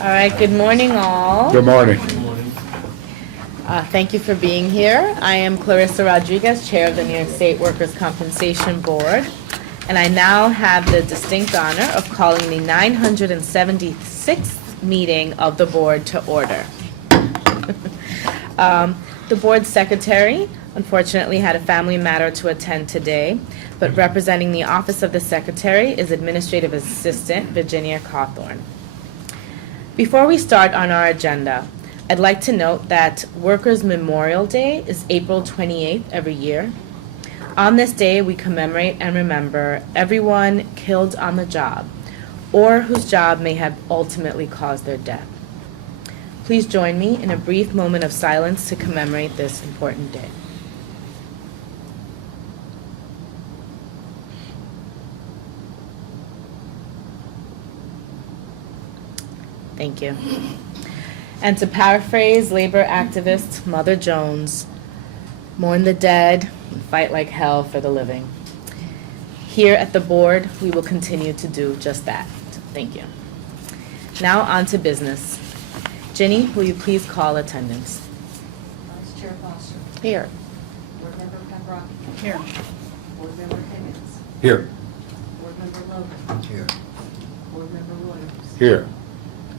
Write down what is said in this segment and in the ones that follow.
All right, good morning, all. Good morning. Thank you for being here. I am Clarissa Rodriguez, Chair of the New York State Workers' Compensation Board, and I now have the distinct honor of calling the 976th meeting of the board to order. The board secretary, unfortunately, had a family matter to attend today, but representing the office of the secretary is Administrative Assistant Virginia Cawthorn. Before we start on our agenda, I'd like to note that Workers' Memorial Day is April 28th every year. On this day, we commemorate and remember everyone killed on the job or whose job may have ultimately caused their death. Please join me in a brief moment of silence to commemorate this important day. Thank you. And to paraphrase labor activist Mother Jones, mourn the dead and fight like hell for the living. Here at the board, we will continue to do just that. Thank you. Now on to business. Ginny, will you please call attendance? Vice Chair Foster. Here. Board Member Pembroke. Here. Board Member Higgins. Here. Board Member Logan. Here. Board Member Williams. Here.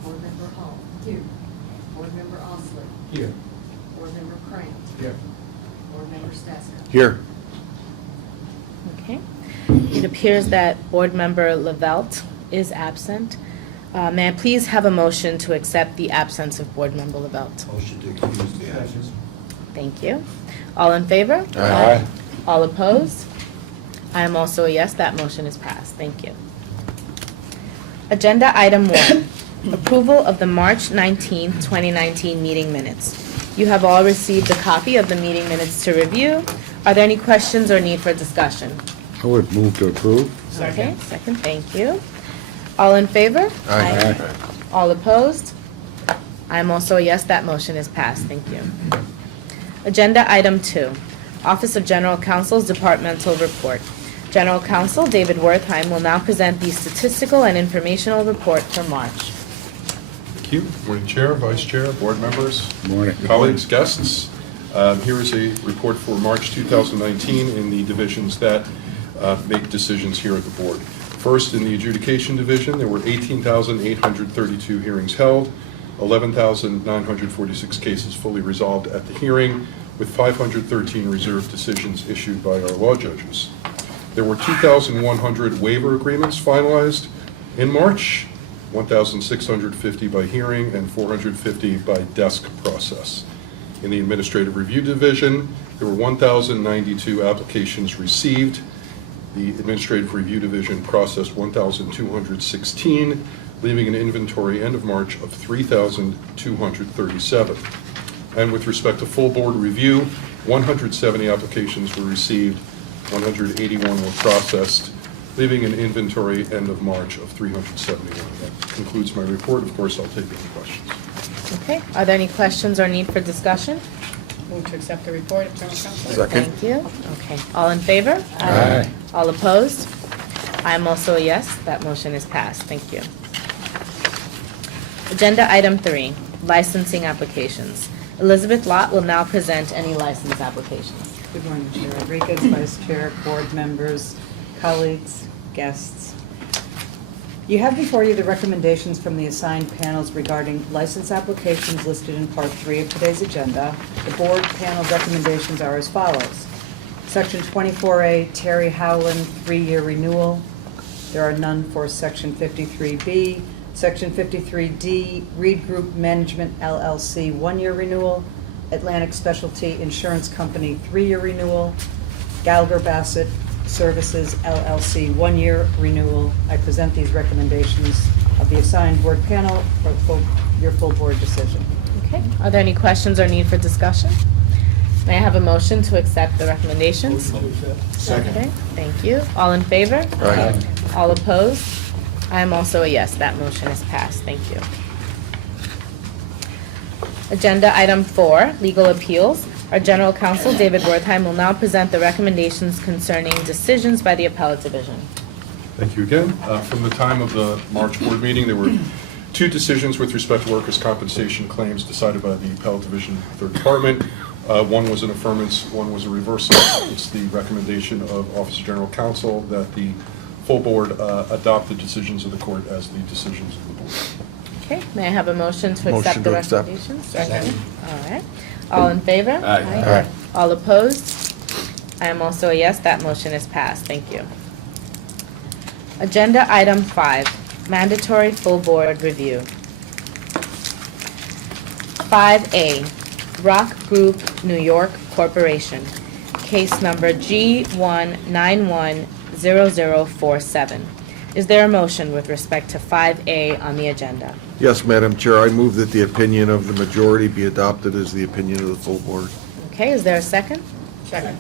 Board Member Hall. Here. Board Member Osley. Here. Board Member Crane. Here. Board Member Staska. Here. Okay. It appears that Board Member Lavelt is absent. May I please have a motion to accept the absence of Board Member Lavelt? Motion to excuse the absence. Thank you. All in favor? Aye. All opposed? I am also a yes, that motion is passed. Thank you. Agenda item 1, approval of the March 19, 2019 meeting minutes. You have all received a copy of the meeting minutes to review. Are there any questions or need for discussion? I would move to approve. Okay, second, thank you. All in favor? Aye. All opposed? I am also a yes, that motion is passed. Thank you. Agenda item 2, Office of General Counsel's Departmental Report. General Counsel David Wertheim will now present the statistical and informational report for March. Thank you. Morning, Chair, Vice Chair, board members, Morning. colleagues, guests. Here is a report for March 2019 in the divisions that make decisions here at the board. First, in the adjudication division, there were 18,832 hearings held, 11,946 cases fully resolved at the hearing, with 513 reserved decisions issued by our law judges. There were 2,100 waiver agreements finalized in March, 1,650 by hearing and 450 by desk process. In the Administrative Review Division, there were 1,092 applications received. The Administrative Review Division processed 1,216, leaving an inventory end of March of 3,237. And with respect to full board review, 170 applications were received, 181 were processed, leaving an inventory end of March of 371. That concludes my report. Of course, I'll take any questions. Okay, are there any questions or need for discussion? Move to accept the report of General Counsel. Second. Thank you. Okay, all in favor? Aye. All opposed? I am also a yes, that motion is passed. Thank you. Agenda item 3, licensing applications. Elizabeth Lott will now present any license applications. Good morning, Chair Rodriguez, Vice Chair, board members, colleagues, guests. You have before you the recommendations from the assigned panels regarding license applications listed in Part 3 of today's agenda. The board panel recommendations are as follows. Section 24A, Terry Howland, 3-year renewal. There are none for Section 53B. Section 53D, Reed Group Management LLC, 1-year renewal. Atlantic Specialty Insurance Company, 3-year renewal. Gallagher Bassett Services LLC, 1-year renewal. I present these recommendations of the assigned board panel for your full board decision. Okay, are there any questions or need for discussion? May I have a motion to accept the recommendations? Second. Okay, thank you. All in favor? Aye. All opposed? I am also a yes, that motion is passed. Thank you. Agenda item 4, legal appeals. Our General Counsel, David Wertheim, will now present the recommendations concerning decisions by the Appellate Division. Thank you again. From the time of the March board meeting, there were 2 decisions with respect to workers' compensation claims decided by the Appellate Division, 3rd Department. One was an affirmance, one was a reversal. It's the recommendation of Office of General Counsel that the full board adopt the decisions of the court as the decisions of the board. Okay, may I have a motion to Motion accept the to accept. recommendations? Second. All right. All in favor? Aye. All opposed? I am also a yes, that motion is passed. Thank you. Agenda item 5, mandatory full board review. 5A, Rock Group New York Corporation, case number G1910047. Is there a motion with respect to 5A on the agenda? Yes, Madam Chair, I move that the opinion of the majority be adopted as the opinion of the full board. Okay, is there a second? Second.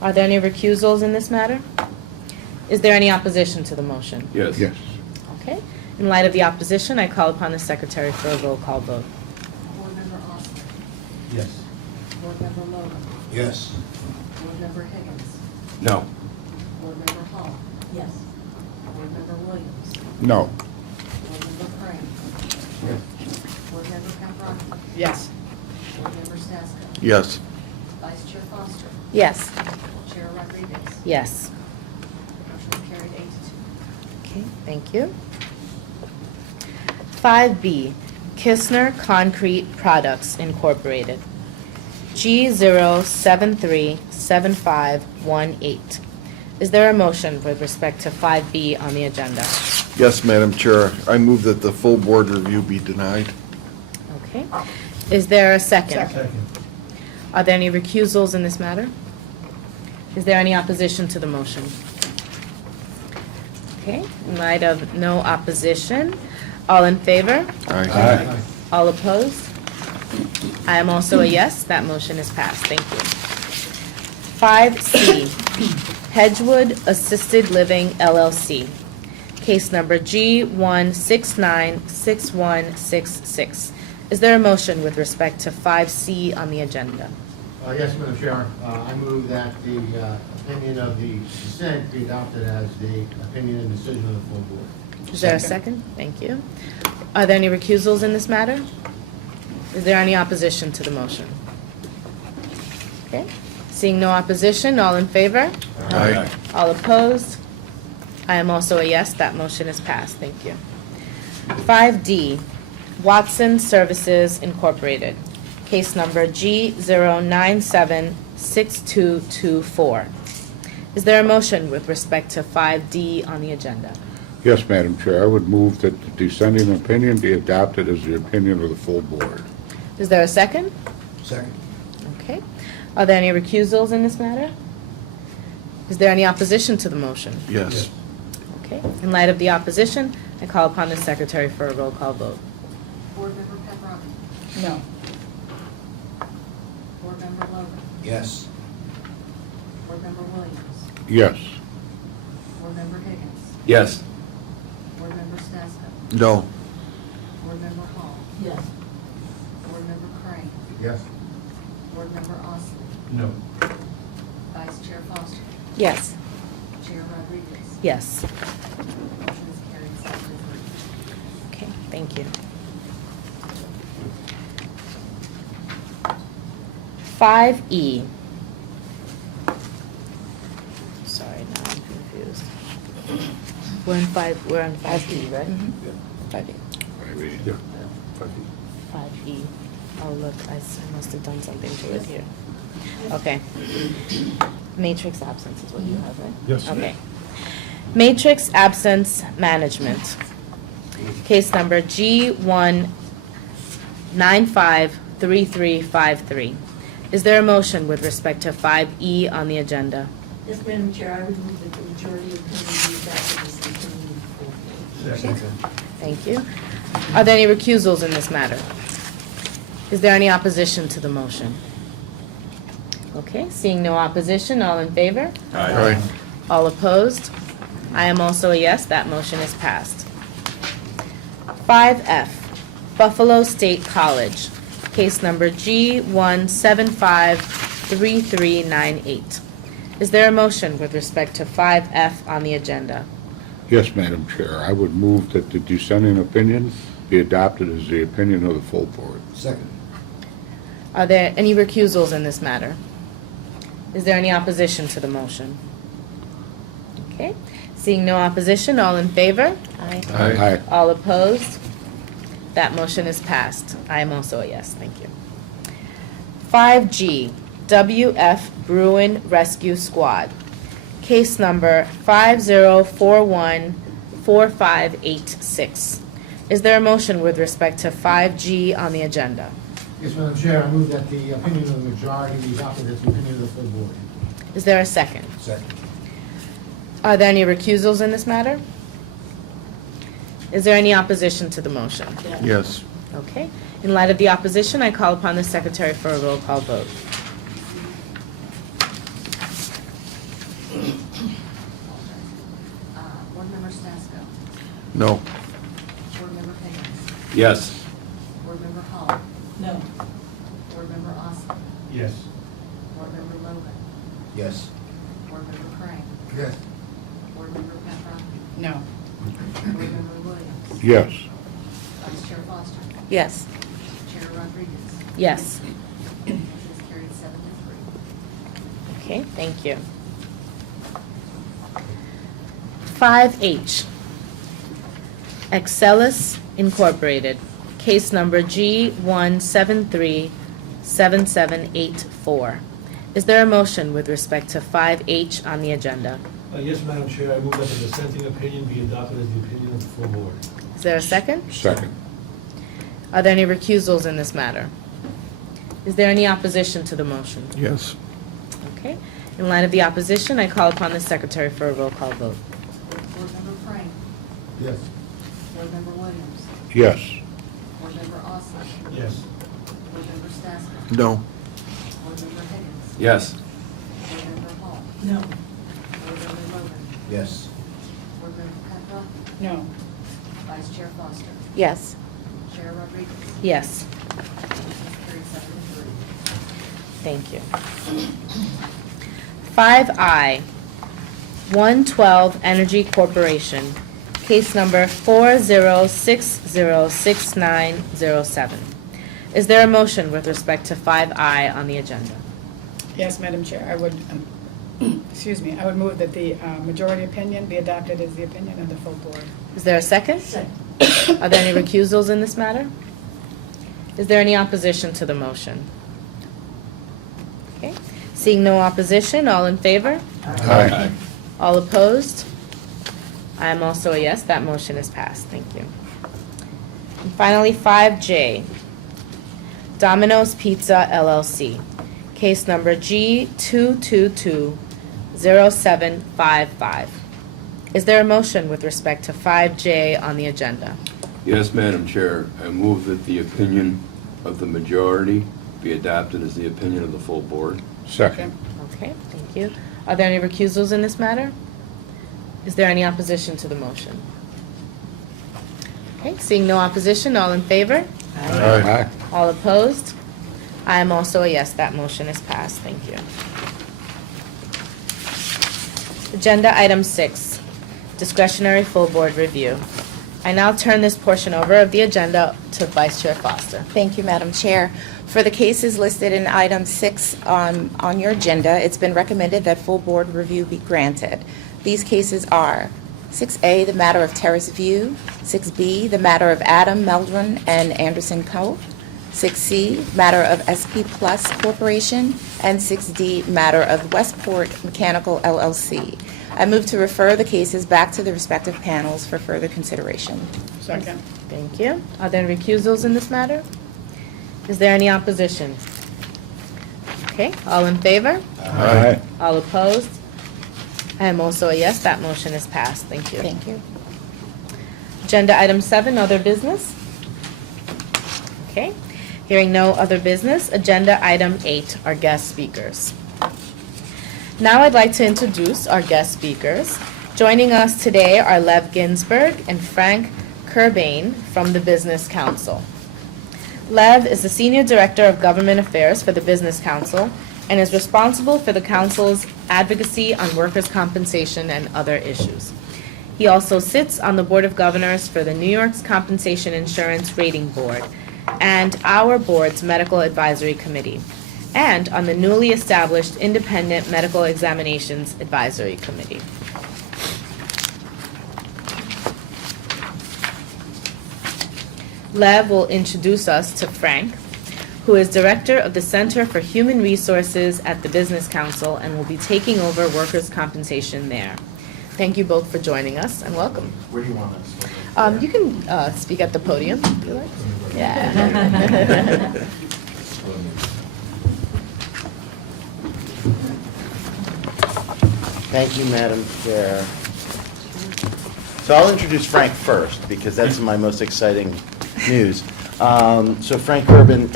Are there any recusals in this matter? Is there any opposition to the motion? Yes. Yes. Okay. In light of the opposition, I call upon the secretary for a roll call vote. Board Member Osler. Yes. Board Member Logan. Yes. Board Member Higgins. No. Board Member Hall. Yes. Board Member Williams. No. Board Member Crane. Yes. Board Member Pambrocki. Yes. Board Member Stasko. Yes. Vice Chair Foster. Yes. Chair Rodriguez. Yes. Motion is carried 8 to 2. Okay, thank you. 5B, Kistner Concrete Products Incorporated, G0737518. Is there a motion with respect to 5B on the agenda? Yes, Madam Chair, I move that the full board review be denied. Okay. Is there a second? Second. Are there any recusals in this matter? Is there any opposition to the motion? Okay, in light of no opposition, all in favor? Aye. All opposed? I am also a yes, that motion is passed, thank you. 5C, Hedgewood Assisted Living LLC, case number G1696166. Is there a motion with respect to 5C on the agenda? Yes, Madam Chair. I move that the opinion of the dissent be adopted as the opinion and decision of the full board. Is there a second? Thank you. Are there any recusals in this matter? Is there any opposition to the motion? Okay, seeing no opposition, all in favor? Aye. All opposed? I am also a yes, that motion is passed, thank you. 5D, Watson Services Incorporated, case number G0976224. Is there a motion with respect to 5D on the agenda? Yes, Madam Chair, I would move that the dissenting opinion be adopted as the opinion of the full board. Is there a second? Second. Okay. Are there any recusals in this matter? Is there any opposition to the motion? Yes. Okay. In light of the opposition, I call upon the secretary for a roll call vote. Board Member Pambrocki. No. Board Member Logan. Yes. Board Member Williams. Yes. Board Member Higgins. Yes. Board Member Stasko. No. Board Member Hall. Yes. Board Member Crane. Yes. Board Member Osler. No. Vice Chair Foster. Yes. Chair Rodriguez. Yes. Motion is carried 7 to 3. Okay, thank you. 5E. Sorry, now I'm confused. We're on 5E, right? 5E. Yeah. 5E. 5E. Oh, look, I must have done something to it here. Okay. Matrix absence is what you have, right? Yes. Okay. Matrix absence management. Case number G1953353. Is there a motion with respect to 5E on the agenda? Yes, Madam Chair, I would move that the majority opinion be adopted as the opinion of the full board. Second. Thank you. Are there any recusals in this matter? Is there any opposition to the motion? Okay, seeing no opposition, all in favor? Aye. All opposed? I am also a yes, that motion is passed. 5F, Buffalo State College, case number G1753398. Is there a motion with respect to 5F on the agenda? Yes, Madam Chair, I would move that the dissenting opinion be adopted as the opinion of the full board. Second. Are there any recusals in this matter? Is there any opposition to the motion? Okay, seeing no opposition, all in favor? Aye. Aye. All opposed? That motion is passed. I am also a yes, thank you. 5G, WF Bruin Rescue Squad. Case number 50414586. Is there a motion with respect to 5G on the agenda? Yes, Madam Chair, I move that the opinion of the majority be adopted as the opinion of the full board. Is there a second? Second. Are there any recusals in this matter? Is there any opposition to the motion? Yes. Okay. In light of the opposition, I call upon the secretary for a roll call vote. Board Member Stasko. No. Board Member Higgins. Yes. Board Member Hall. No. Board Member Osmer. Yes. Board Member Logan. Yes. Board Member Craig. Yes. Board Member Pepper. No. Board Member Williams. Yes. Vice Chair Foster. Yes. Chair Rodriguez. Yes. Motion is carried 7-3. Okay, thank you. 5H, Excelis Incorporated, case number G1737784. Is there a motion with respect to 5H on the agenda? Yes, Madam Chair, I move that the dissenting opinion be adopted as the opinion of the full board. Is there a second? Second. Are there any recusals in this matter? Is there any opposition to the motion? Yes. Okay. In light of the opposition, I call upon the secretary for a roll call vote. Board Member Frank. Yes. Board Member Williams. Yes. Board Member Osmer. Yes. Board Member Stasko. No. Board Member Higgins. Yes. Board Member Hall. No. Board Member Logan. Yes. Board Member Pepper. No. Vice Chair Foster. Yes. Chair Rodriguez. Yes. Motion is carried 7-3. Thank you. 5I, 112 Energy Corporation, case number 40606907. Is there a motion with respect to 5I on the agenda? Yes, Madam Chair, I would, excuse me, I would move that the majority opinion be adopted as the opinion of the full board. Is there a second? Second. Are there any recusals in this matter? Is there any opposition to the motion? Okay. Seeing no opposition, all in favor? Aye. All opposed? I am also a yes, that motion is passed, thank you. And finally, 5J, Domino's Pizza LLC, case number G2220755. Is there a motion with respect to 5J on the agenda? Yes, Madam Chair, I move that the opinion of the majority be adopted as the opinion of the full board. Second. Okay, thank you. Are there any recusals in this matter? Is there any opposition to the motion? Okay, seeing no opposition, all in favor? Aye. All opposed? I am also a yes, that motion is passed, thank you. Agenda item 6, discretionary full board review. I now turn this portion over of the agenda to Vice Chair Foster. Thank you, Madam Chair. For the cases listed in item 6 on your agenda, it's been recommended that full board review be granted. These cases are 6A, the matter of Terrace View, 6B, the matter of Adam Meldrum and Anderson Co., 6C, matter of SP Plus Corporation, and 6D, matter of Westport Mechanical LLC. I move to refer the cases back to the respective panels for further consideration. Second. Thank you. Are there any recusals in this matter? Is there any opposition? Okay, all in favor? Aye. All opposed? I am also a yes, that motion is passed. Thank you. Thank you. Agenda item 7, other business. Okay, hearing no other business, agenda item 8, our guest speakers. Now I'd like to introduce our guest speakers. Joining us today are Lev Ginsberg and Frank Kurbane from the Business Council. Lev is the Senior Director of Government Affairs for the Business Council and is responsible for the Council's advocacy on workers' compensation and other issues. He also sits on the Board of Governors for the New York's Compensation Insurance Rating Board and our board's Medical Advisory Committee, and on the newly established Independent Medical Examinations Advisory Committee. Lev will introduce us to Frank, who is Director of the Center for Human Resources at the Business Council and will be taking over workers' compensation there. Thank you both for joining us, and welcome. Where do you want us? You can speak at the podium, if you like. Yeah. Thank you, Madam Chair. So I'll introduce Frank first, because that's my most exciting news. So Frank Urban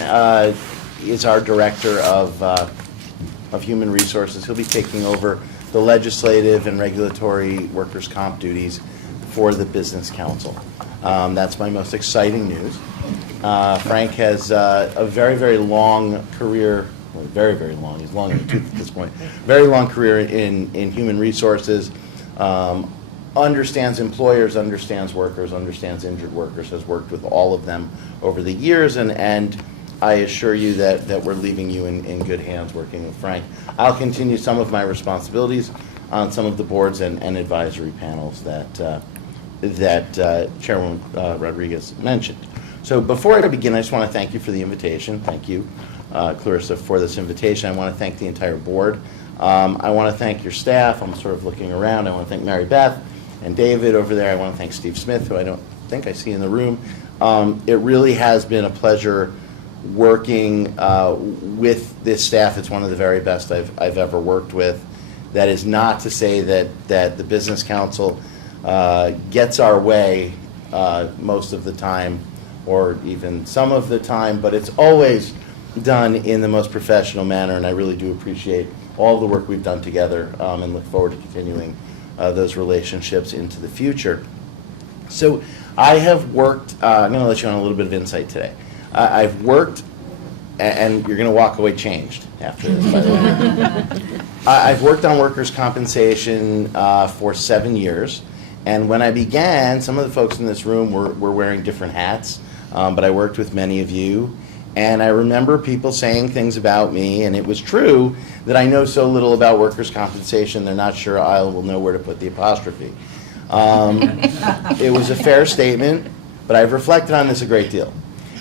is our Director of Human Resources. He'll be taking over the legislative and regulatory workers' comp duties for the Business Council. That's my most exciting news. Frank has a very, very long career, well, very, very long, he's long in the tooth at this point, very long career in human resources, understands employers, understands workers, understands injured workers, has worked with all of them over the years, and I assure you that we're leaving you in good hands working with Frank. I'll continue some of my responsibilities on some of the boards and advisory panels that Chairwoman Rodriguez mentioned. So before I begin, I just want to thank you for the invitation. Thank you, Clarissa, for this invitation. I want to thank the entire board. I want to thank your staff. I'm sort of looking around. I want to thank Mary Beth and David over there. I want to thank Steve Smith, who I don't think I see in the room. It really has been a pleasure working with this staff. It's one of the very best I've ever worked with. That is not to say that the Business Council gets our way most of the time, or even some of the time, but it's always done in the most professional manner, and I really do appreciate all the work we've done together, and look forward to continuing those relationships into the future. So I have worked, I'm going to let you on a little bit of insight today. I've worked, and you're going to walk away changed after this, by the way. I've worked on workers' compensation for 7 years, and when I began, some of the folks in this room were wearing different hats, but I worked with many of you, and I remember people saying things about me, and it was true that I know so little about workers' compensation, they're not sure I will know where to put the apostrophe. It was a fair statement, but I've reflected on this a great deal.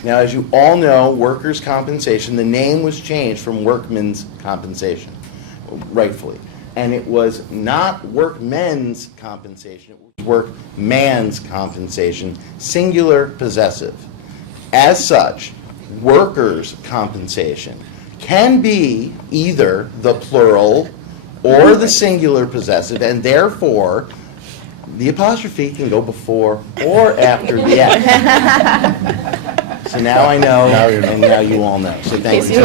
Now, as you all know, workers' compensation, the name was changed from workmen's compensation, rightfully. And it was not workmen's compensation, it was workman's compensation, singular possessive. As such, workers' compensation can be either the plural or the singular possessive, and therefore, the apostrophe can go before or after the S. So now I know, and now you all know. So thank you.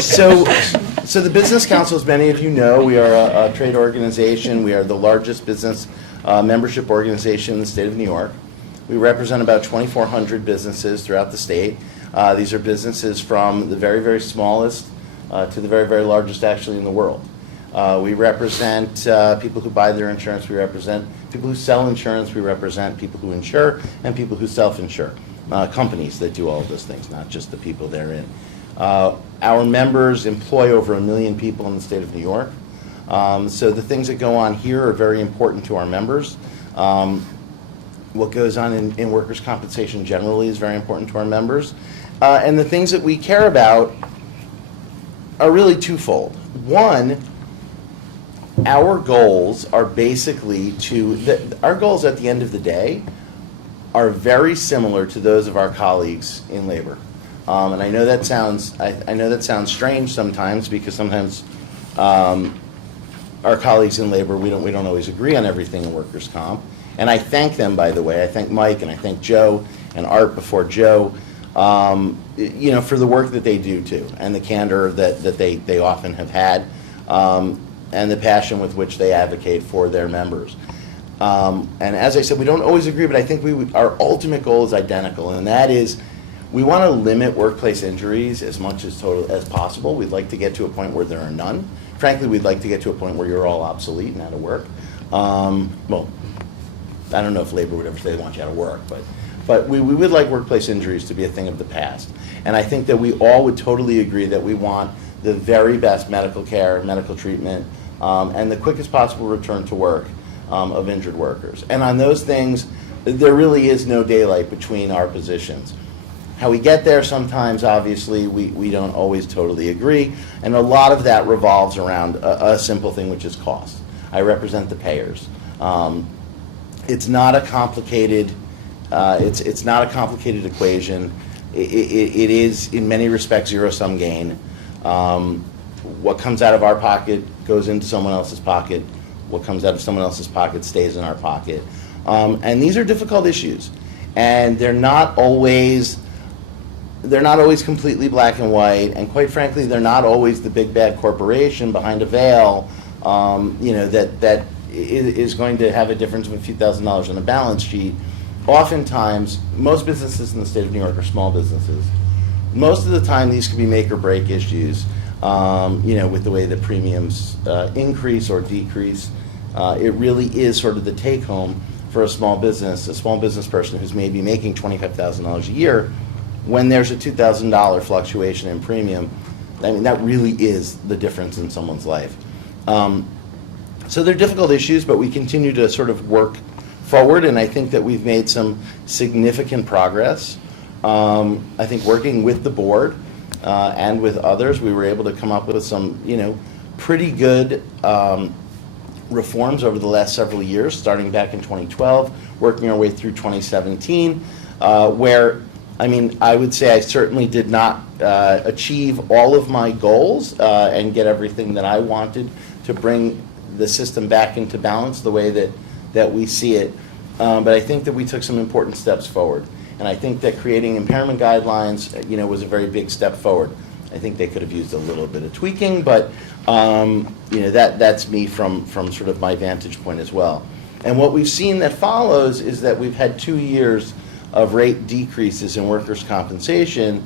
So the Business Council, as many of you know, we are a trade organization. We are the largest business membership organization in the state of New York. We represent about 2,400 businesses throughout the state. These are businesses from the very, very smallest to the very, very largest actually in the world. We represent people who buy their insurance. We represent people who sell insurance. We represent people who insure and people who self-insure. Companies that do all of those things, not just the people therein. Our members employ over 1 million people in the state of New York. So the things that go on here are very important to our members. What goes on in workers' compensation generally is very important to our members. And the things that we care about are really twofold. One, our goals are basically our goals at the end of the day are very similar to those of our colleagues in labor. And I know that sounds strange sometimes, because sometimes our colleagues in labor, we don't always agree on everything in workers' comp. And I thank them, by the way. I thank Mike and I thank Joe and Art before Joe, for the work that they do too, and the candor that they often have had, and the passion with which they advocate for their members. And as I said, we don't always agree, but I think our ultimate goal is identical, and that is we want to limit workplace injuries as much as possible. We'd like to get to a point where there are none. Frankly, we'd like to get to a point where you're all obsolete and out of work. Well, I don't know if labor would ever say they want you out of work, but we would like workplace injuries to be a thing of the past. And I think that we all would totally agree that we want the very best medical care, medical treatment, and the quickest possible return to work of injured workers. And on those things, there really is no daylight between our positions. How we get there, sometimes, obviously, we don't always totally agree, and a lot of that revolves around a simple thing, which is cost. I represent the payers. It's not a complicated, it's not a complicated equation. It is, in many respects, zero-sum game. What comes out of our pocket goes into someone else's pocket. What comes out of someone else's pocket stays in our pocket. And these are difficult issues, and they're not always completely black and white, and quite frankly, they're not always the big bad corporation behind a veil, that is going to have a difference of a few $1,000s on a balance sheet. Oftentimes, most businesses in the state of New York are small businesses. Most of the time, these could be make or break issues, with the way that premiums increase or decrease. It really is sort of the take home for a small business person who's maybe making $25,000 a year. When there's a $2,000 fluctuation in premium, I mean, that really is the difference in someone's life. So they're difficult issues, but we continue to sort of work forward, and I think that we've made some significant progress. I think working with the board and with others, we were able to come up with some, pretty good reforms over the last several years, starting back in 2012, working our way through 2017, where, I would say I certainly did not achieve all of my goals and get everything that I wanted to bring the system back into balance the way that we see it. But I think that we took some important steps forward. And I think that creating impairment guidelines, was a very big step forward. I think they could have used a little bit of tweaking, but that's me from sort of my vantage point as well. And what we've seen that follows is that we've had 2 years of rate decreases in workers' compensation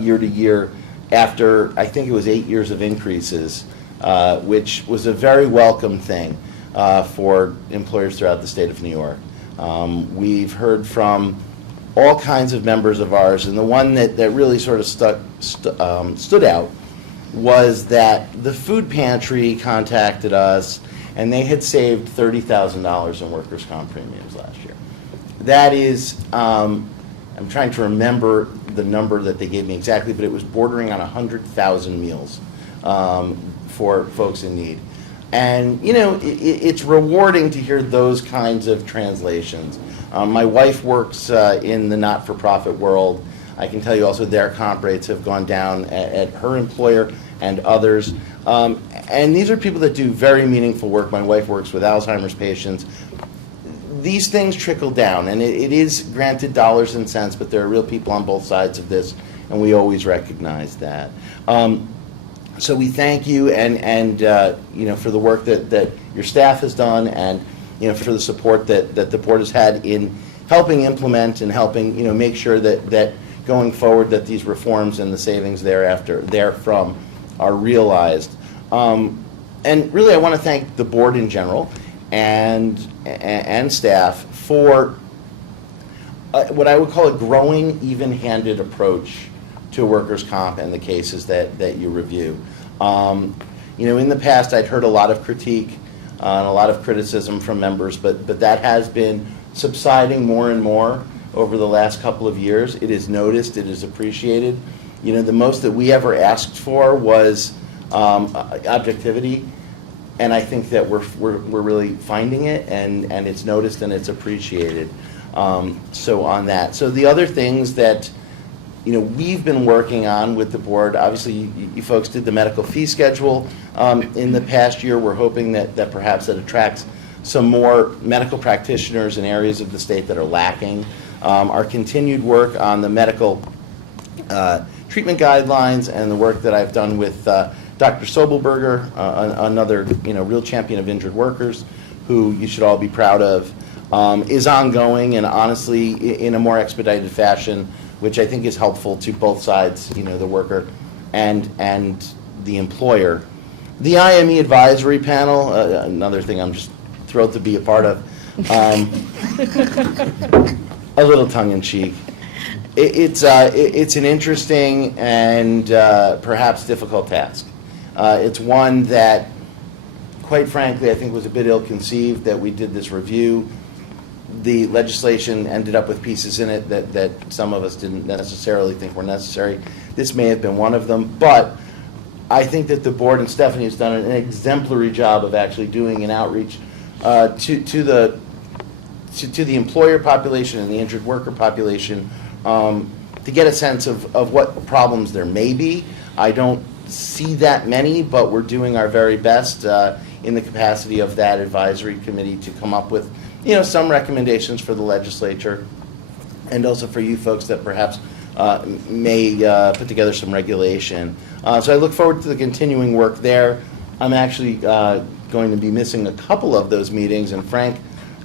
year to year after, I think it was 8 years of increases, which was a very welcome thing for employers throughout the state of New York. We've heard from all kinds of members of ours, and the one that really sort of stood out was that the food pantry contacted us, and they had saved $30,000 in workers' comp premiums last year. That is, I'm trying to remember the number that they gave me exactly, but it was bordering on 100,000 meals for folks in need. And, it's rewarding to hear those kinds of translations. My wife works in the not-for-profit world. I can tell you also their comp rates have gone down at her employer and others. And these are people that do very meaningful work. My wife works with Alzheimer's patients. These things trickle down, and it is granted dollars and cents, but there are real people on both sides of this, and we always recognize that. So we thank you and for the work that your staff has done, and for the support that the board has had in helping implement and helping make sure that going forward that these reforms and the savings therefrom are realized. And really, I want to thank the board in general and staff for what I would call a growing, even-handed approach to workers' comp and the cases that you review. In the past, I'd heard a lot of critique and a lot of criticism from members, but that has been subsiding more and more over the last couple of years. It is noticed, it is appreciated. The most that we ever asked for was objectivity, and I think that we're really finding it, and it's noticed and it's appreciated. So on that. So the other things that we've been working on with the board, obviously you folks did the medical fee schedule in the past year. We're hoping that perhaps that attracts some more medical practitioners in areas of the state that are lacking. Our continued work on the medical treatment guidelines and the work that I've done with Dr. Sobelberger, another real champion of injured workers, who you should all be proud of, is ongoing, and honestly in a more expedited fashion, which I think is helpful to both sides, the worker and the employer. The IME advisory panel, another thing I'm just thrilled to be a part of. A little tongue-in-cheek. It's an interesting and perhaps difficult task. It's one that, quite frankly, I think was a bit ill-conceived that we did this review. The legislation ended up with pieces in it that some of us didn't necessarily think were necessary. This may have been one of them, but I think that the board and Stephanie has done an exemplary job of actually doing an outreach to the employer population and the injured worker population to get a sense of what problems there may be. I don't see that many, but we're doing our very best in the capacity of that advisory committee to come up with, some recommendations for the legislature, and also for you folks that perhaps may put together some regulation. So I look forward to the continuing work there. I'm actually going to be missing a couple of those meetings, and Frank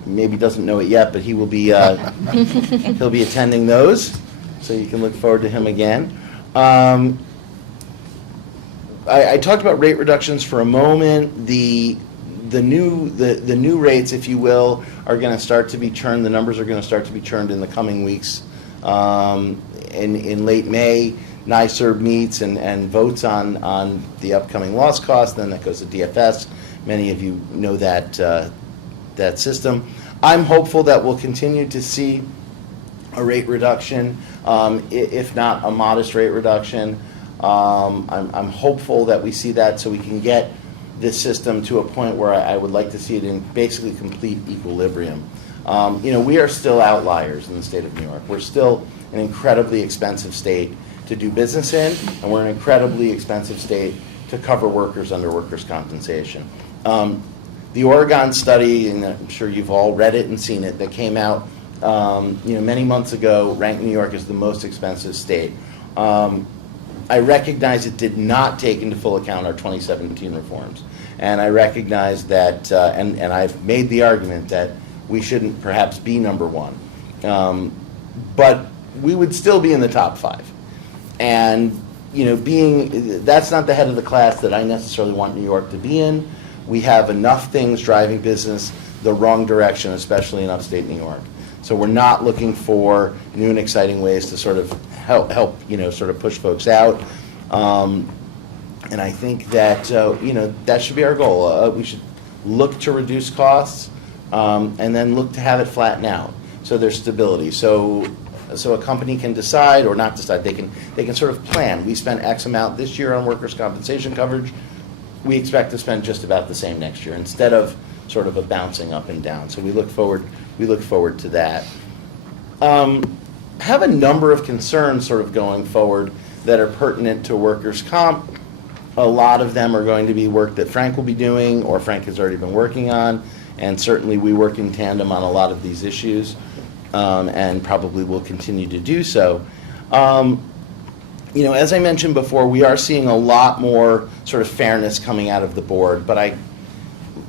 maybe doesn't know it yet, but he will be he'll be attending those, so you can look forward to him again. I talked about rate reductions for a moment. The new rates, if you will, are going to start to be churned. The numbers are going to start to be churned in the coming weeks. In late May, NYSERB meets and votes on the upcoming loss cost. Then that goes to DFS. Many of you know that system. I'm hopeful that we'll continue to see a rate reduction, if not a modest rate reduction. I'm hopeful that we see that so we can get this system to a point where I would like to see it in basically complete equilibrium. We are still outliers in the state of New York. We're still an incredibly expensive state to do business in, and we're an incredibly expensive state to cover workers under workers' compensation. The Oregon study, and I'm sure you've all read it and seen it, that came out many months ago, ranked New York as the most expensive state. I recognize it did not take into full account our 2017 reforms. And I recognize that, and I've made the argument that we shouldn't perhaps be number one. But we would still be in the top 5. And, that's not the head of the class that I necessarily want New York to be in. We have enough things driving business the wrong direction, especially in upstate New York. So we're not looking for new and exciting ways to sort of help sort of push folks out. And I think that, that should be our goal. We should look to reduce costs and then look to have it flatten out so there's stability. So a company can decide or not decide. They can sort of plan. We spent X amount this year on workers' compensation coverage. We expect to spend just about the same next year instead of sort of a bouncing up and down. So we look forward to that. Have a number of concerns sort of going forward that are pertinent to workers' comp. A lot of them are going to be work that Frank will be doing or Frank has already been working on, and certainly we work in tandem on a lot of these issues and probably will continue to do so. As I mentioned before, we are seeing a lot more sort of fairness coming out of the board, but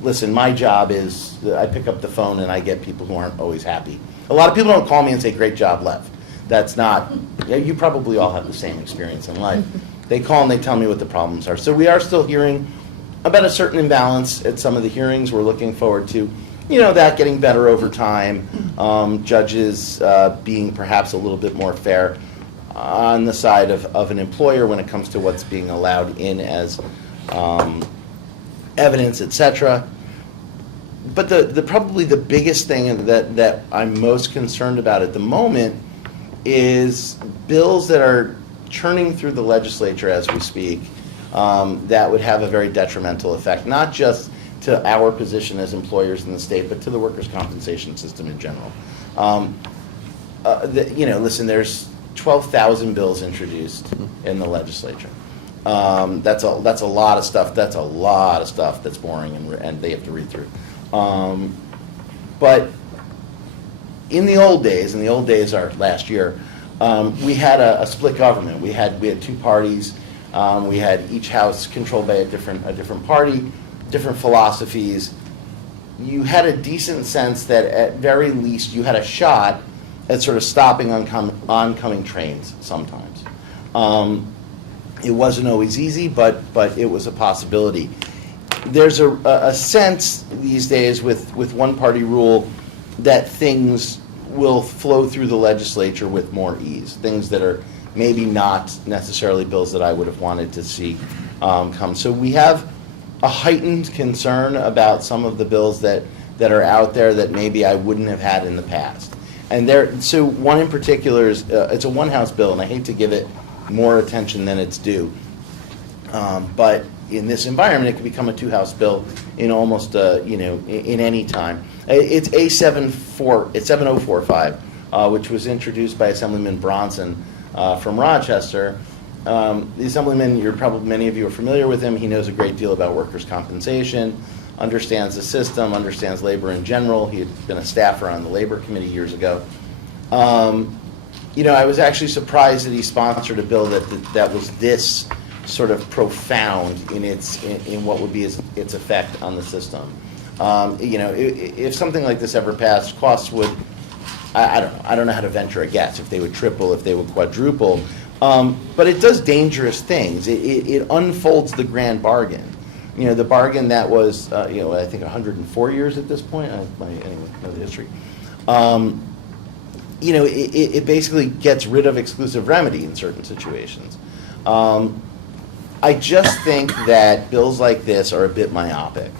listen, my job is I pick up the phone and I get people who aren't always happy. A lot of people don't call me and say, "Great job, Lev." That's not, you probably all have the same experience in life. They call and they tell me what the problems are. So we are still hearing about a certain imbalance at some of the hearings. We're looking forward to, that getting better over time. Judges being perhaps a little bit more fair on the side of an employer when it comes to what's being allowed in as evidence, etc. But probably the biggest thing that I'm most concerned about at the moment is bills that are churning through the legislature as we speak that would have a very detrimental effect, not just to our position as employers in the state, but to the workers' compensation system in general. Listen, there's 12,000 bills introduced in the legislature. That's a lot of stuff. That's a lot of stuff that's boring and they have to read through. But in the old days, and the old days are last year, we had a split government. We had 2 parties. We had each house controlled by a different party, different philosophies. You had a decent sense that at very least you had a shot at sort of stopping oncoming trains sometimes. It wasn't always easy, but it was a possibility. there's a sense these days with one-party rule that things will flow through the legislature with more ease, things that are maybe not necessarily bills that I would have wanted to see come. So we have a heightened concern about some of the bills that are out there that maybe I wouldn't have had in the past. And so one in particular is, it's a one-house bill, and I hate to give it more attention than it's due. But in this environment, it can become a two-house bill in almost, in any time. It's it's 7045, which was introduced by Assemblyman Bronson from Rochester. The Assemblyman, many of you are familiar with him. He knows a great deal about workers' compensation, understands the system, understands labor in general. He had been a staffer on the Labor Committee years ago. I was actually surprised that he sponsored a bill that was this sort of profound in what would be its effect on the system. If something like this ever passed, costs would, I don't know how to venture a guess, if they would triple, if they would quadruple, but it does dangerous things. It unfolds the grand bargain. The bargain that was, I think 104 years at this point. Anyway, know the history. It basically gets rid of exclusive remedy in certain situations. I just think that bills like this are a bit myopic.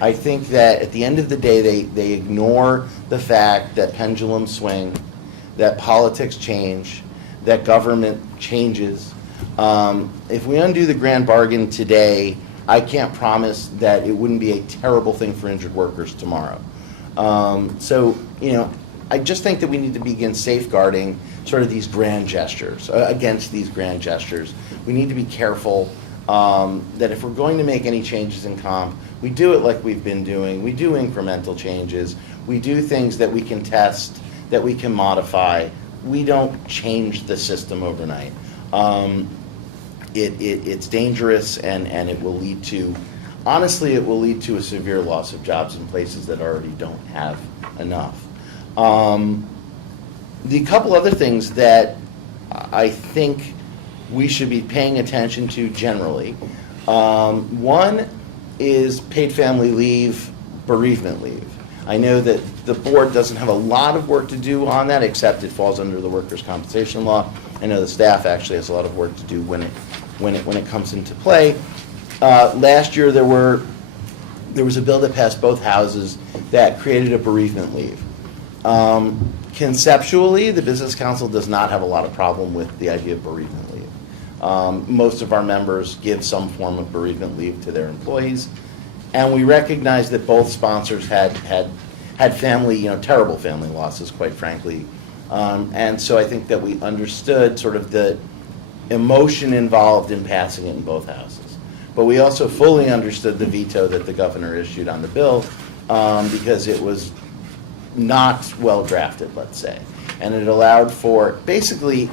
I think that at the end of the day, they ignore the fact that pendulums swing, that politics change, that government changes. If we undo the grand bargain today, I can't promise that it wouldn't be a terrible thing for injured workers tomorrow. I just think that we need to begin safeguarding sort of these grand gestures, against these grand gestures. We need to be careful that if we're going to make any changes in comp, we do it like we've been doing. We do incremental changes. We do things that we can test, that we can modify. We don't change the system overnight. It's dangerous, and it will lead to, honestly, it will lead to a severe loss of jobs in places that already don't have enough. The couple other things that I think we should be paying attention to generally, one is paid family leave, bereavement leave. I know that the board doesn't have a lot of work to do on that, except it falls under the workers' compensation law. I know the staff actually has a lot of work to do when it comes into play. Last year there was a bill that passed both houses that created a bereavement leave. Conceptually, the Business Council does not have a lot of problem with the idea of bereavement leave. Most of our members give some form of bereavement leave to their employees, and we recognize that both sponsors had family, terrible family losses, quite frankly. And so I think that we understood sort of the emotion involved in passing it in both houses. But we also fully understood the veto that the governor issued on the bill because it was not well drafted, let's say. And it allowed for basically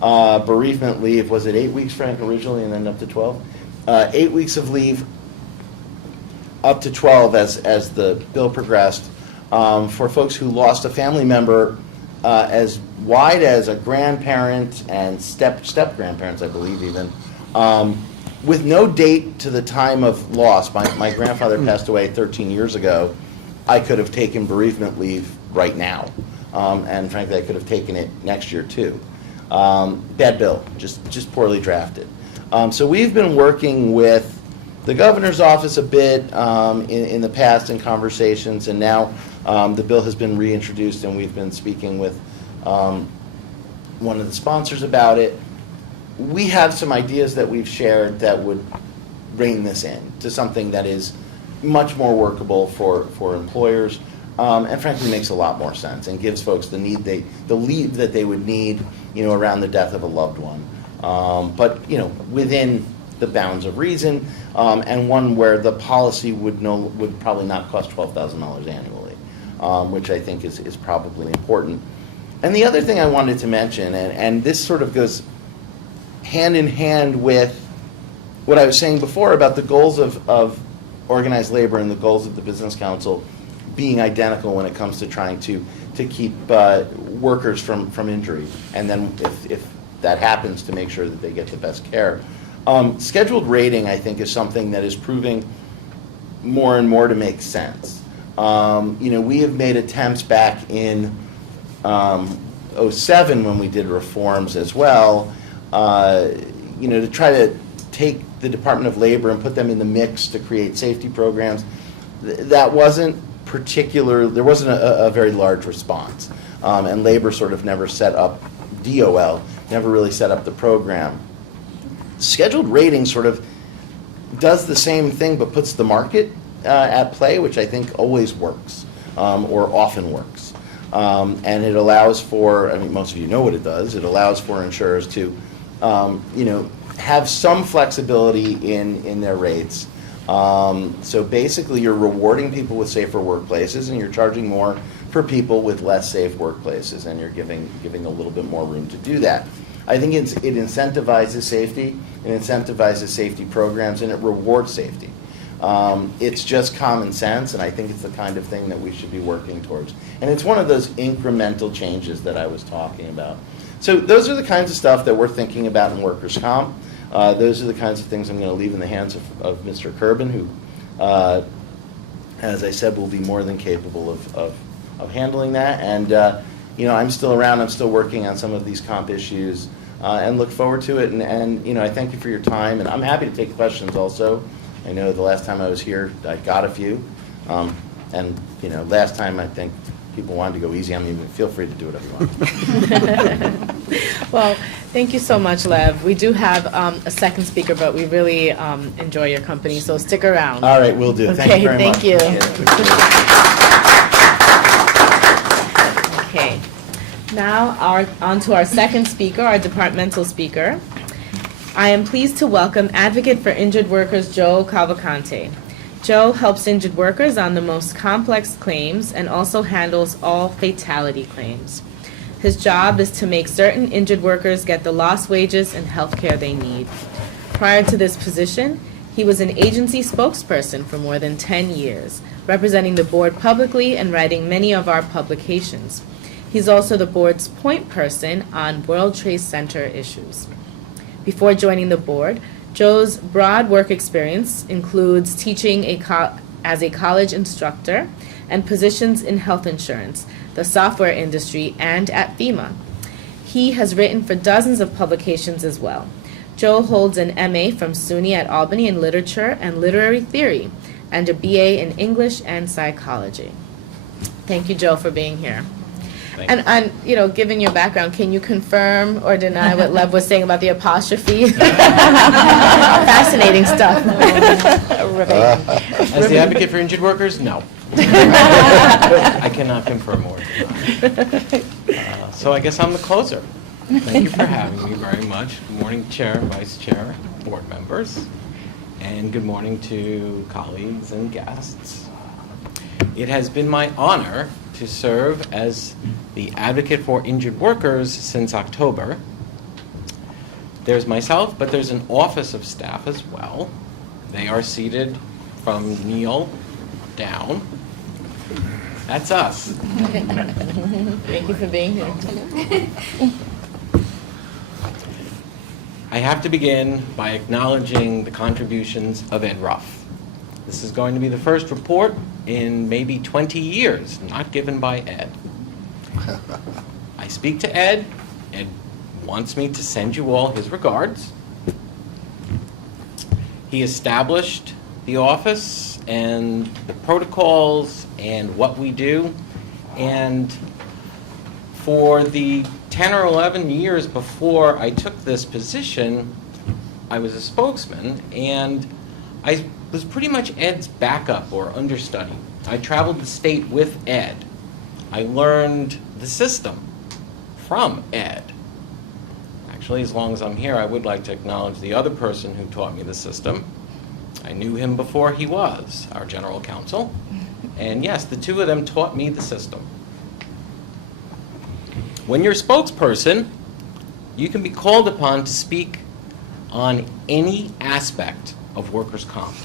bereavement leave. Was it 8 weeks, Frank, originally, and then up to 12? 8 weeks of leave, up to 12 as the bill progressed, for folks who lost a family member as wide as a grandparent and step-grandparents, I believe even, with no date to the time of loss. My grandfather passed away 13 years ago. I could have taken bereavement leave right now, and frankly, I could have taken it next year too. Bad bill, just poorly drafted. So we've been working with the governor's office a bit in the past in conversations, and now the bill has been reintroduced, and we've been speaking with one of the sponsors about it. We have some ideas that we've shared that would rein this in to something that is much more workable for employers, and frankly makes a lot more sense and gives folks the leave that they would need, around the death of a loved one. But within the bounds of reason, and one where the policy would probably not cost $12,000 annually, which I think is probably important. And the other thing I wanted to mention, and this sort of goes hand in hand with what I was saying before about the goals of organized labor and the goals of the Business Council being identical when it comes to trying to keep workers from injury, and then if that happens, to make sure that they get the best care. Scheduled rating, I think, is something that is proving more and more to make sense. We have made attempts back in '07 when we did reforms as well, to try to take the Department of Labor and put them in the mix to create safety programs. That wasn't there wasn't a very large response. And Labor sort of never set up, DOL never really set up the program. Scheduled rating sort of does the same thing but puts the market at play, which I think always works, or often works. And it allows for, most of you know what it does, it allows for insurers to, have some flexibility in their rates. So basically, you're rewarding people with safer workplaces, and you're charging more for people with less safe workplaces, and you're giving a little bit more room to do that. I think it incentivizes safety, it incentivizes safety programs, and it rewards safety. It's just common sense, and I think it's the kind of thing that we should be working towards. And it's one of those incremental changes that I was talking about. So those are the kinds of stuff that we're thinking about in workers' comp. Those are the kinds of things I'm going to leave in the hands of Mr. Kerbin, who, as I said, will be more than capable of handling that. And, I'm still around. I'm still working on some of these comp issues and look forward to it. And I thank you for your time. And I'm happy to take questions also. I know the last time I was here, I got a few. Last time I think people wanted to go easy on me, but feel free to do whatever you want. Well, thank you so much, Lev. We do have a second speaker, but we really enjoy your company, so stick around. All right, will do. Okay, Thank you very much. thank you. Okay, now on to our second speaker, our departmental speaker. I am pleased to welcome Advocate for Injured Workers Joe Cavalcante. Joe helps injured workers on the most complex claims and also handles all fatality claims. His job is to make certain injured workers get the lost wages and health care they need. Prior to this position, he was an agency spokesperson for more than 10 years, representing the board publicly and writing many of our publications. He's also the board's point person on World Trade Center issues. Before joining the board, Joe's broad work experience includes teaching as a college instructor and positions in health insurance, the software industry, and at FEMA. He has written for dozens of publications as well. Joe holds an MA from SUNY at Albany in literature and literary theory, and a BA in English and psychology. Thank you, Joe, for being here. And given your background, can you confirm or deny what Lev was saying about the apostrophe? Fascinating stuff. As the advocate for injured workers, no. I cannot confirm or deny. So I guess I'm the closer. Thank you for having me very much. Good morning, Chair, Vice Chair, board members, and good morning to colleagues and guests. It has been my honor to serve as the advocate for injured workers since October. There's myself, but there's an office of staff as well. They are seated from Neil down. That's us. Thank you for being here. I have to begin by acknowledging the contributions of Ed Ruff. This is going to be the first report in maybe 20 years not given by Ed. I speak to Ed. Ed wants me to send you all his regards. He established the office and the protocols and what we do. And for the 10 or 11 years before I took this position, I was a spokesman, and I was pretty much Ed's backup or understudy. I traveled the state with Ed. I learned the system from Ed. Actually, as long as I'm here, I would like to acknowledge the other person who taught me the system. I knew him before he was our general counsel. And yes, the two of them taught me the system. When you're a spokesperson, you can be called upon to speak on any aspect of workers' comp.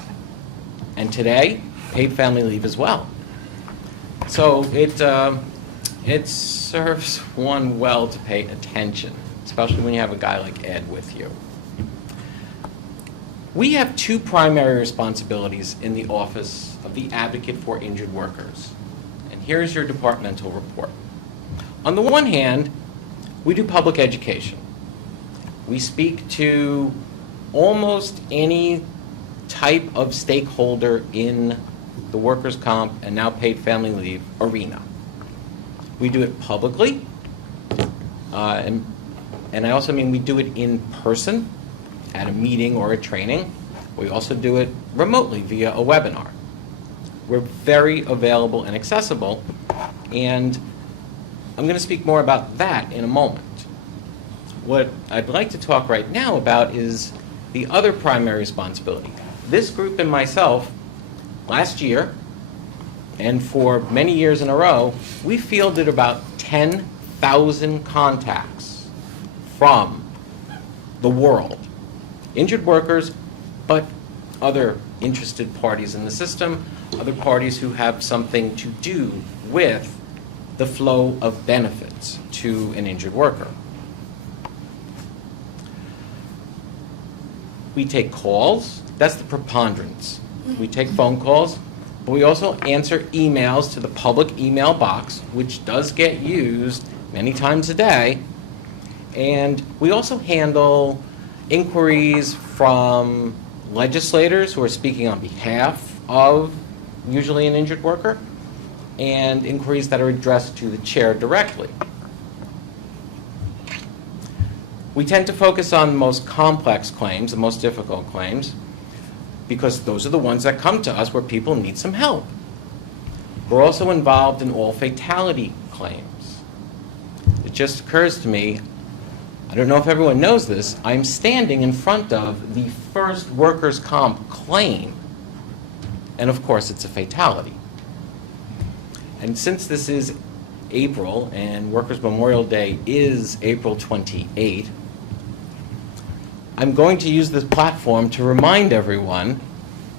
And today, paid family leave as well. So it serves one well to pay attention, especially when you have a guy like Ed with you. We have two primary responsibilities in the Office of the Advocate for Injured Workers. And here's your departmental report. On the one hand, we do public education. We speak to almost any type of stakeholder in the workers' comp and now paid family leave arena. We do it publicly, and I also mean we do it in person at a meeting or a training. We also do it remotely via a webinar. We're very available and accessible, and I'm going to speak more about that in a moment. What I'd like to talk right now about is the other primary responsibility. This group and myself, last year, and for many years in a row, we fielded about 10,000 contacts from the world. Injured workers, but other interested parties in the system, other parties who have something to do with the flow of benefits to an injured worker. We take calls. That's the preponderance. We take phone calls, but we also answer emails to the public email box, which does get used many times a day. And we also handle inquiries from legislators who are speaking on behalf of usually an injured worker, and inquiries that are addressed to the chair directly. We tend to focus on the most complex claims, the most difficult claims, because those are the ones that come to us where people need some help. We're also involved in all fatality claims. It just occurs to me, I don't know if everyone knows this, I'm standing in front of the first workers' comp claim, and of course it's a fatality. And since this is April, and Workers' Memorial Day is April 28, I'm going to use this platform to remind everyone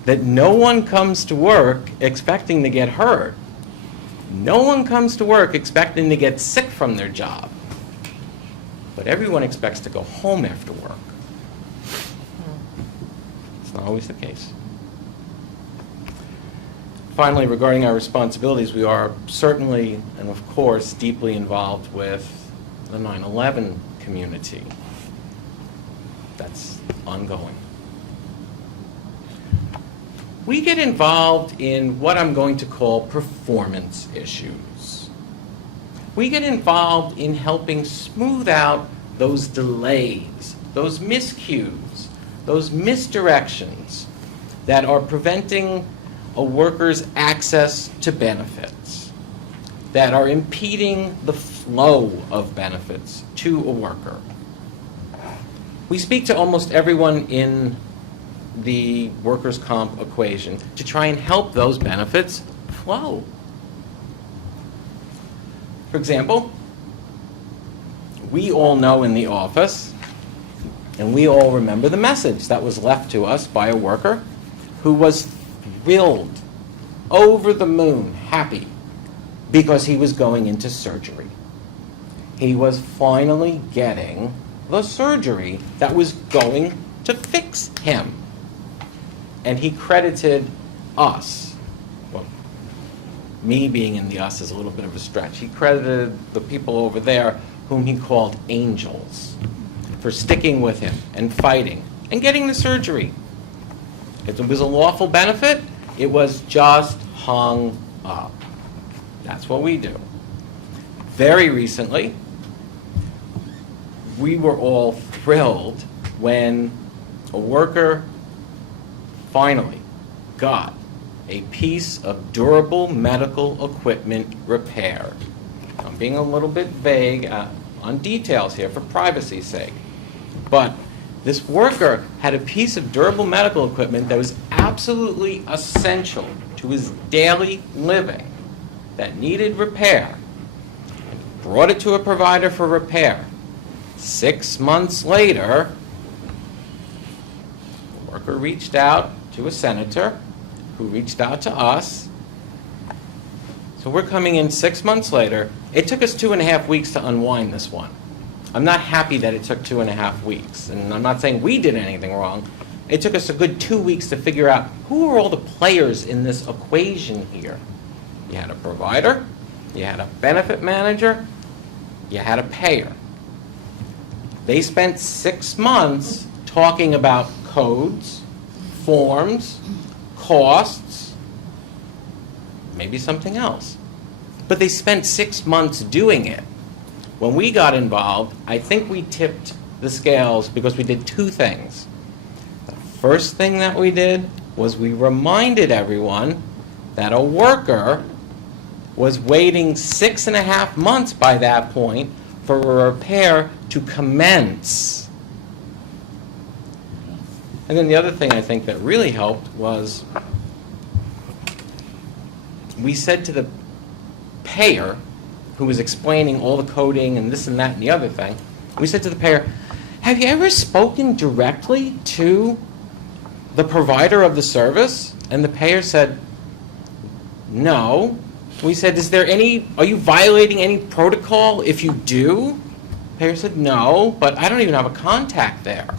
that no one comes to work expecting to get hurt. No one comes to work expecting to get sick from their job. But everyone expects to go home after work. It's not always the case. Finally, regarding our responsibilities, we are certainly and of course deeply involved with the 9/11 community. That's ongoing. We get involved in what I'm going to call performance issues. We get involved in helping smooth out those delays, those miscues, those misdirections that are preventing a worker's access to benefits, that are impeding the flow of benefits to a worker. We speak to almost everyone in the workers' comp equation to try and help those benefits flow. For example, we all know in the office, and we all remember the message that was left to us by a worker who was thrilled, over the moon, happy, because he was going into surgery. He was finally getting the surgery that was going to fix him. And he credited us, well, me being in the us is a little bit of a stretch, he credited the people over there whom he called angels for sticking with him and fighting and getting the surgery. If it was a lawful benefit, it was just hung up. That's what we do. Very recently, we were all thrilled when a worker finally got a piece of durable medical equipment repaired. I'm being a little bit vague on details here for privacy's sake, but this worker had a piece of durable medical equipment that was absolutely essential to his daily living that needed repair, and brought it to a provider for repair. 6 months later, the worker reached out to a senator who reached out to us. So we're coming in 6 months later. It took us 2.5 weeks to unwind this one. I'm not happy that it took 2.5 weeks, and I'm not saying we did anything wrong. it took us a good 2 weeks to figure out who are all the players in this equation here. You had a provider, you had a benefit manager, you had a payer. They spent 6 months talking about codes, forms, costs, maybe something else. But they spent 6 months doing it. When we got involved, I think we tipped the scales because we did 2 things. The first thing that we did was we reminded everyone that a worker was waiting 6.5 months by that point for a repair to commence. And then the other thing I think that really helped was we said to the payer, who was explaining all the coding and this and that and the other thing, we said to the payer, have you ever spoken directly to the provider of the service? And the payer said, no. We said, are you violating any protocol if you do? The payer said, no, but I don't even have a contact there.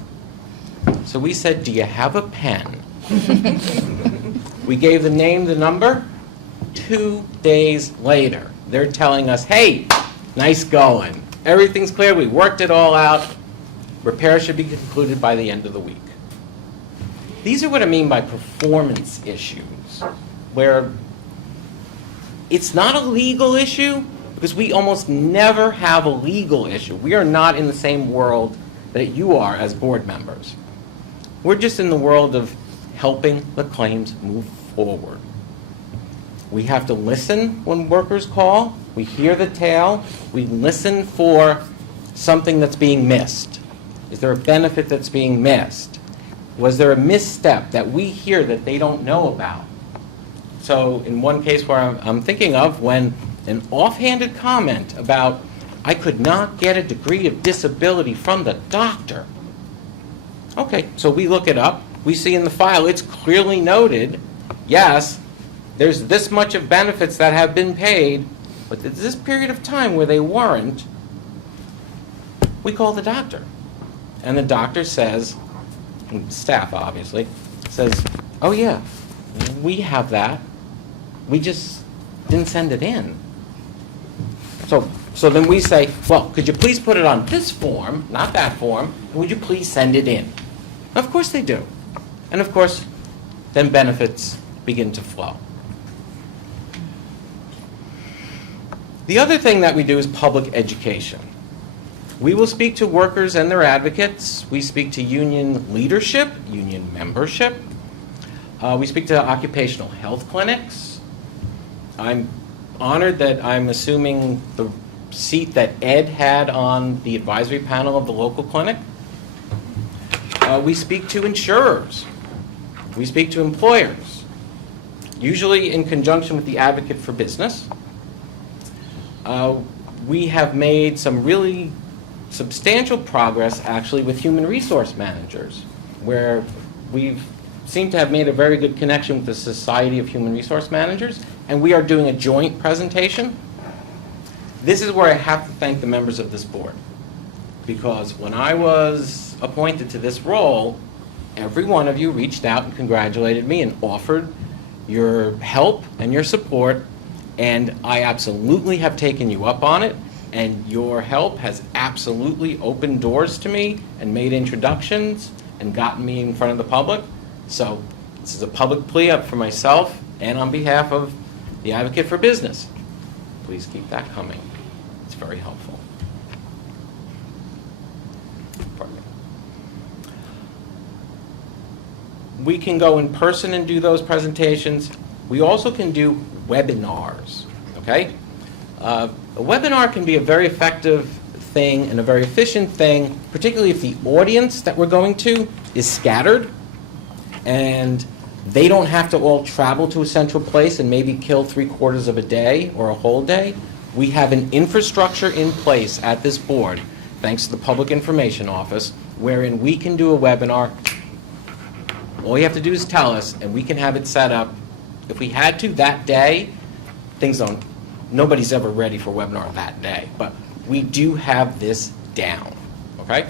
So we said, do you have a pen? We gave the name, the number. 2 days later, they're telling us, hey, nice going. Everything's clear. We worked it all out. Repair should be concluded by the end of the week. These are what I mean by performance issues, where it's not a legal issue, because we almost never have a legal issue. We are not in the same world that you are as board members. We're just in the world of helping the claims move forward. We have to listen when workers call. We hear the tale. We listen for something that's being missed. Is there a benefit that's being missed? Was there a misstep that we hear that they don't know about? So in one case where I'm thinking of, when an offhanded comment about, I could not get a degree of disability from the doctor. Okay, so we look it up. We see in the file, it's clearly noted, yes, there's this much of benefits that have been paid, but there's this period of time where they weren't. We call the doctor. And the doctor says, staff obviously, says, oh yeah, we have that. We just didn't send it in. So then we say, well, could you please put it on this form, not that form, and would you please send it in? Of course they do. And of course, then benefits begin to flow. The other thing that we do is public education. We will speak to workers and their advocates. We speak to union leadership, union membership. We speak to occupational health clinics. I'm honored that I'm assuming the seat that Ed had on the advisory panel of the local clinic. We speak to insurers. We speak to employers, usually in conjunction with the advocate for business. We have made some really substantial progress actually with human resource managers, where we've seemed to have made a very good connection with the Society of Human Resource Managers, and we are doing a joint presentation. This is where I have to thank the members of this board, because when I was appointed to this role, every one of you reached out and congratulated me and offered your help and your support, and I absolutely have taken you up on it, and your help has absolutely opened doors to me and made introductions and gotten me in front of the public. So this is a public plea up for myself and on behalf of the Advocate for Business. Please keep that coming. It's very helpful. Pardon me. We can go in person and do those presentations. We also can do webinars, okay? A webinar can be a very effective thing and a very efficient thing, particularly if the audience that we're going to is scattered and they don't have to all travel to a central place and maybe kill 3/4 of a day or a whole day. We have an infrastructure in place at this board, thanks to the Public Information Office, wherein we can do a webinar. All you have to do is tell us, and we can have it set up. If we had to that day, nobody's ever ready for a webinar that day, but we do have this down, okay?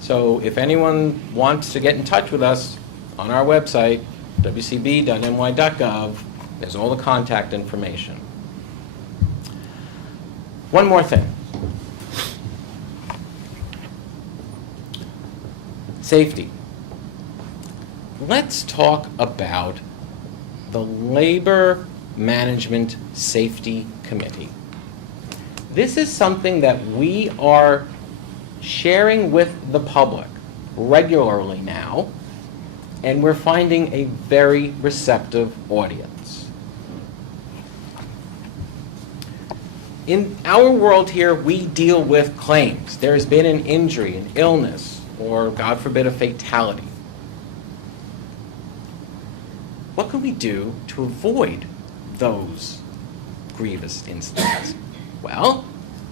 So if anyone wants to get in touch with us, on our website, wcb.ny.gov. There's all the contact information. One more thing. Safety. Let's talk about the Labor Management Safety Committee. This is something that we are sharing with the public regularly now, and we're finding a very receptive audience. In our world here, we deal with claims. There has been an injury, an illness, or, God forbid, a fatality. What can we do to avoid those grievous incidents? Well,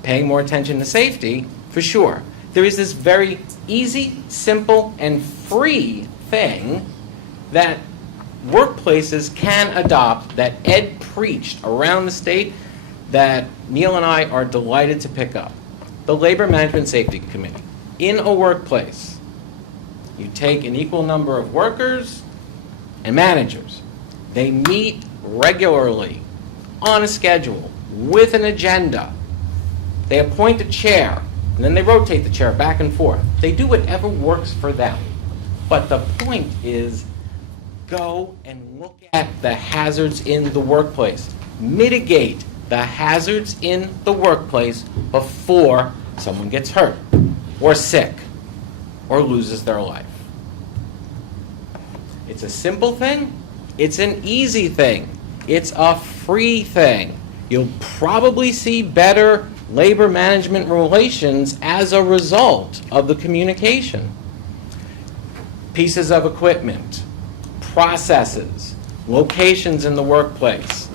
paying more attention to safety, for sure. There is this very easy, simple, and free thing that workplaces can adopt that Ed preached around the state that Neil and I are delighted to pick up. The Labor Management Safety Committee. In a workplace, you take an equal number of workers and managers. They meet regularly on a schedule with an agenda. They appoint a chair, and then they rotate the chair back and forth. They do whatever works for them. But the point is, go and look at the hazards in the workplace. Mitigate the hazards in the workplace before someone gets hurt, or sick, or loses their life. It's a simple thing. It's an easy thing. It's a free thing. You'll probably see better labor management relations as a result of the communication. Pieces of equipment, processes, locations in the workplace.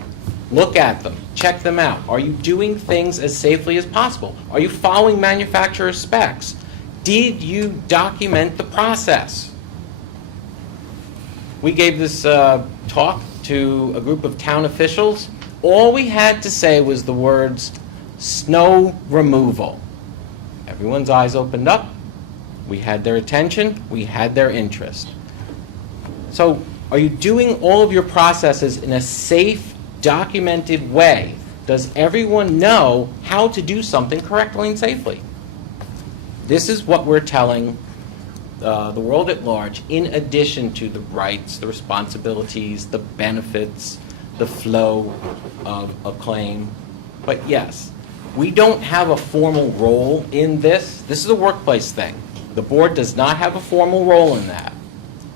Look at them. Check them out. Are you doing things as safely as possible? Are you following manufacturer specs? Did you document the process? We gave this talk to a group of town officials. All we had to say was the words, snow removal. Everyone's eyes opened up. We had their attention. We had their interest. So, are you doing all of your processes in a safe, documented way? Does everyone know how to do something correctly and safely? This is what we're telling the world at large, in addition to the rights, the responsibilities, the benefits, the flow of a claim. But yes, we don't have a formal role in this. This is a workplace thing. The board does not have a formal role in that.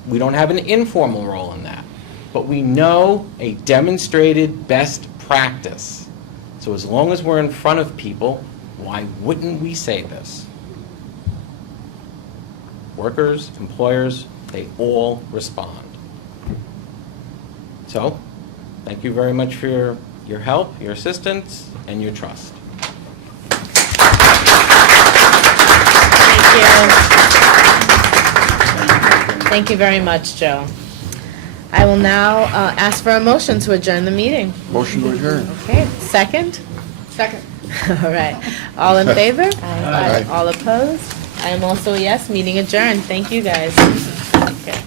We don't have an informal role in that. But we know a demonstrated best practice. So as long as we're in front of people, why wouldn't we say this? Workers, employers, they all respond. So, thank you very much for your help, your assistance, and your trust. Thank you. Thank you very much, Joe. I will now ask for a motion to adjourn the meeting. Motion to adjourn. Okay, second? Second. All right. All in favor? Aye. All opposed? I am also a yes. Meeting adjourned. Thank you, guys. Okay.